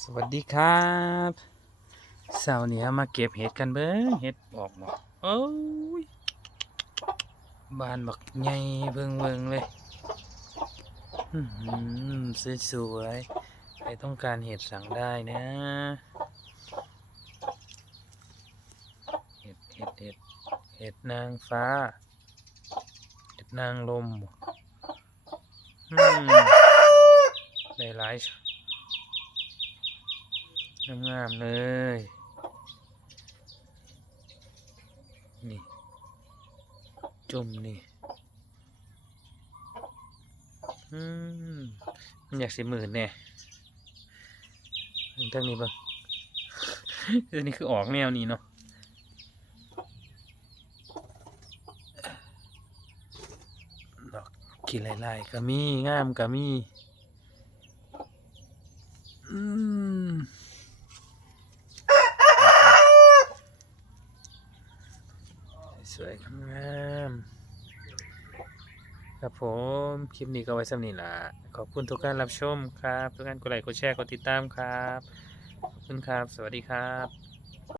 สวัสดีครับเสาร์นี้มาเก็บเห็ดกันเบิ้งเห็ดออกหมดโอ้ยบานบักใหญ่เบิ่งเบิ่งเลยอื้อหือสวยๆใครต้องการเห็ดสั่งได้นะ เห็ดเห็ดเห็ดเห็ดนางฟ้า เห็ดนางลมอืมได้หลาย งามเลย นี่จุ่มนี่อืมมันอยากสิหมื่นแน่เรื่องนี้บ้างเรื่องนี้คือออกแนวนี้เนาะดอกกี่ลายๆก็มีงามก็มี สวยงามครับผม คลิปนี้ก็ไว้สำนีละขอบคุณทุกการรับชมครับ ทุกการกดไลค์กดแชร์กดติดตามครับ ขอบคุณครับ สวัสดีครับ